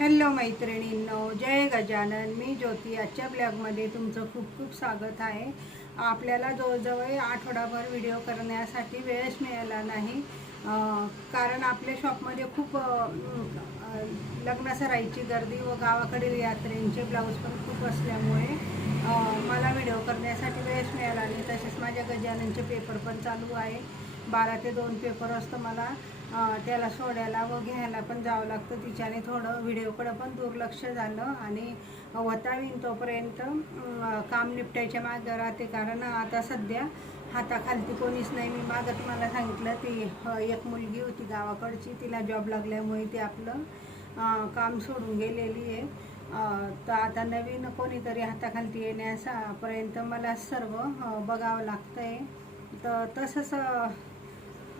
Hello मैत्रिणींनो जय गजानन. मी ज्योती. आजच्या ब्लॉगमध्ये तुमचं खूप खूप स्वागत आहे. आपल्याला जवळजवळ आठवडाभर व्हिडिओ करण्यासाठी वेळच मिळाला नाही. कारण आपल्या शॉपमध्ये खूप लग्न सरायची लग्नासराईची गर्दी व गावाकडील यात्रेंचे ब्लाऊज पण खूप असल्यामुळे मला व्हिडिओ करण्यासाठी वेळच मिळाला नाही. तसेच माझ्या गजाननचे पेपर पण चालू आहे. बारा ते दोन पेपर असतं मला. त्याला सोडायला व घ्यायला पण जावं लागतं. तिच्याने थोडं व्हिडिओकडं पण दुर्लक्ष झालं आणि वतावीन तोपर्यंत काम निपटायच्या मागं राहते. कारण आता सध्या हाताखालती कोणीच नाही. मी मागं तुम्हाला सांगितलं ती एक मुलगी होती गावाकडची. तिला जॉब लागल्यामुळे ती आपलं काम सोडून गेलेली आहे. तर आता नवीन कोणीतरी हाताखालती येण्यासापर्यंत मला सर्व बघावं लागतं आहे तर तसंच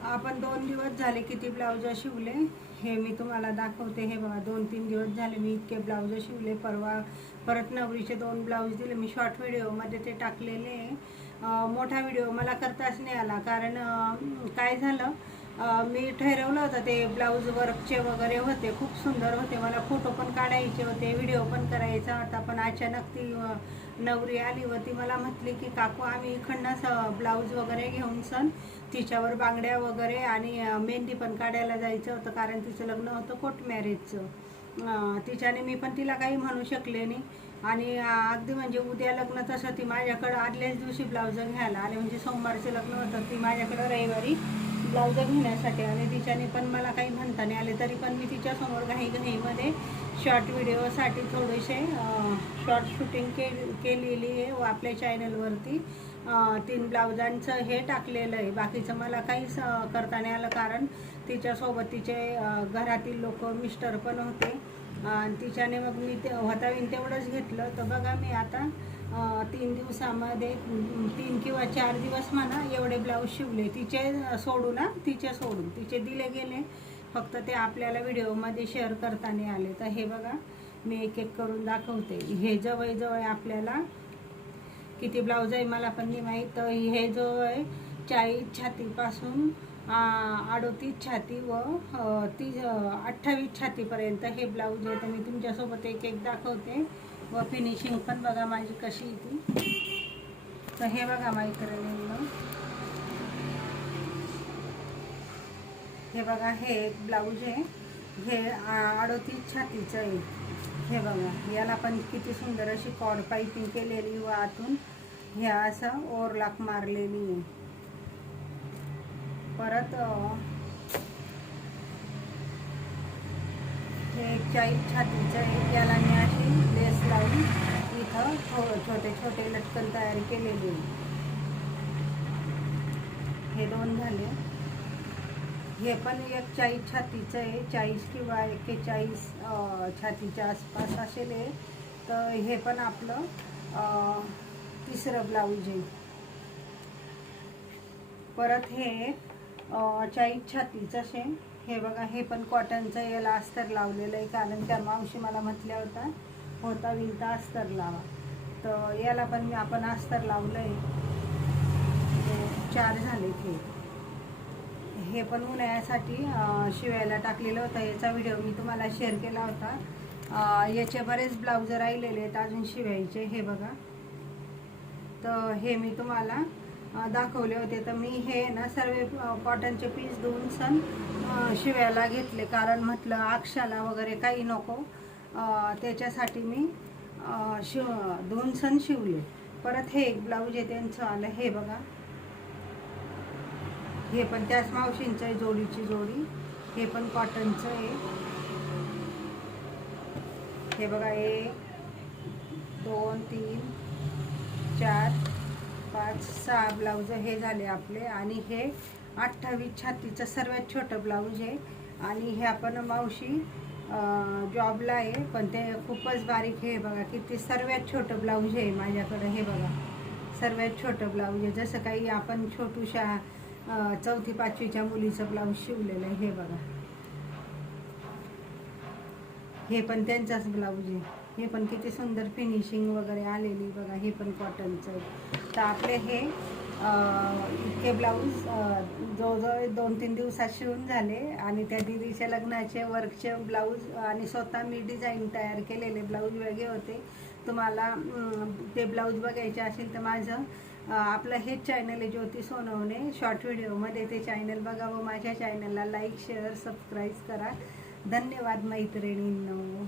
आपण दोन दिवस झाले किती ब्लाऊज शिवले? हे मी तुम्हाला दाखवते. हे बघा दोन तीन दिवस झाले मी इतके ब्लाऊज शिवले. परवा परत नवरीचे दोन ब्लाऊज दिले. मी शॉर्ट व्हिडिओमध्ये ते टाकलेले. मोठा व्हिडिओ मला करताच नाही आला. कारण काय झालं? मी ठरवलं होतं ते ब्लाऊज वर्कचे वगैरे होते. खूप सुंदर होते. मला फोटो पण काढायचे होते. व्हिडिओ पण करायचा होता. पण अचानक ती नवरी आली व ती मला म्हटली की काकू आम्ही इकडनं ब्लाऊज वगैरे घेऊन सण तिच्यावर बांगड्या वगैरे आणि मेहंदी पण काढायला जायचं होतं कारण तिचं लग्न होतं कोर्ट मॅरेजचं तिच्याने मी पण तिला काही म्हणू शकले नाही. आणि अगदी म्हणजे उद्या लग्न तसं ती माझ्याकडं आदल्याच दिवशी ब्लाऊज घ्यायला आले. म्हणजे सोमवारचं लग्न होतं ती माझ्याकडं रविवारी ब्लाऊज घेण्यासाठी आले. तिच्याने पण मला काही म्हणता नाही आले. तरी पण मी तिच्यासमोर घाई घाईमध्ये शॉर्ट व्हिडिओसाठी थोडेसे शॉर्ट शूटिंग के केलेली आहे. व आपल्या चॅनलवरती तीन ब्लाउजांचं हे टाकलेलं आहे. बाकीचं मला काहीच करता नाही आलं कारण तिच्यासोबत तिचे घरातील लोक मिस्टर पण होते. आणि तिच्याने मग मी ते होतावीन तेवढंच घेतलं. तर बघा मी आता तीन दिवसामध्ये तीन किंवा चार दिवस म्हणा एवढे ब्लाऊज शिवले. तिचे सोडू सोडून ना तिचे सोडून. तिचे दिले गेले. फक्त ते आपल्याला व्हिडिओमध्ये शेअर करताना आले. तर हे बघा मी एक एक करून दाखवते. हे जवळजवळ आपल्याला किती ब्लाऊज आहे मला पण नाही माहीत. तर हे जो आहे चाळीस छातीपासून अडोतीस छाती व ती अठ्ठावीस छातीपर्यंत हे ब्लाऊज आहे. तर मी तुमच्यासोबत एक एक दाखवते. व फिनिशिंग पण बघा माझी कशी आहे ती. तर हे बघा मैत्रिणींनो हे बघा हे एक ब्लाऊज आहे. हे अडोतीस छातीचं आहे. हे बघा याला पण किती सुंदर अशी कॉड पाइपिंग केलेली व आतून हे असं ओरलाक मारलेली आहे. परत अ, हे एक छातीचं आहे याला मी अशी लेस लावून इथं थो छोटे छोटे लटकन तयार केलेली हे दोन झाले. हे पण एक चाळीस छातीचं आहे. चाळीस किंवा एकेचाळीस छातीच्या आसपास असेल आहे तर हे पण आपलं तिसरं ब्लाऊज आहे. परत हे चाळीस छातीचं असे हे बघा हे पण कॉटनचं याला अस्तर लावलेलं आहे कारण त्या मावशी मला म्हटल्या होता होता विंता अस्तर लावा. तर याला पण मी आपण अस्तर लावलं आहे चार झाले ते. हे पण उन्हाळ्यासाठी शिवायला टाकलेलं होतं. याचा व्हिडिओ मी तुम्हाला शेअर केला होता. याचे बरेच ब्लाऊज राहिलेले आहेत अजून शिवायचे हे बघा. तर हे मी तुम्हाला दाखवले होते. तर मी हे ना सर्व कॉटनचे पीस दोन सण शिवायला घेतले. कारण म्हटलं अक्षाला वगैरे काही नको. त्याच्यासाठी मी शिव दोन सण शिवले. परत हे एक ब्लाऊज आहे त्यांचं आलं हे बघा. हे पण त्याच मावशींचं आहे जोडीची जोडी. हे पण कॉटनचं आहे. हे बघा एक दोन तीन चार पाच सहा ब्लाऊज हे झाले आपले आणि हे अठ्ठावीस छातीचं सर्वात छोटं ब्लाऊज आहे. आणि हे आपण मावशी जॉबला आहे पण ते खूपच बारीक हे बघा किती सर्वात छोटं ब्लाऊज आहे माझ्याकडं. हे बघा सर्वात छोटं ब्लाऊज आहे. जसं काही आपण छोटूशा चौथी पाचवीच्या मुलीचं ब्लाऊज शिवलेलं आहे. हे बघा. हे पण त्यांचाच ब्लाऊज आहे. हे पण किती सुंदर फिनिशिंग वगैरे आलेली बघा हे पण कॉटनचं आहे. तर आपले हे इतके ब्लाऊज जवळजवळ दोन तीन दिवसात शिवून झाले आणि त्या दिदीच्या लग्नाचे वर्कचे ब्लाऊज आणि स्वतः मी डिझाईन तयार केलेले ब्लाऊज वेगळे होते. तुम्हाला ते ब्लाऊज बघायचे असेल तर माझं आपलं हेच चॅनल आहे ज्योती सोनवणे. शॉर्ट व्हिडिओमध्ये ते चॅनल बघा व माझ्या चॅनलला लाईक शेअर सबस्क्राईब करा. धन्यवाद मैत्रिणींनो.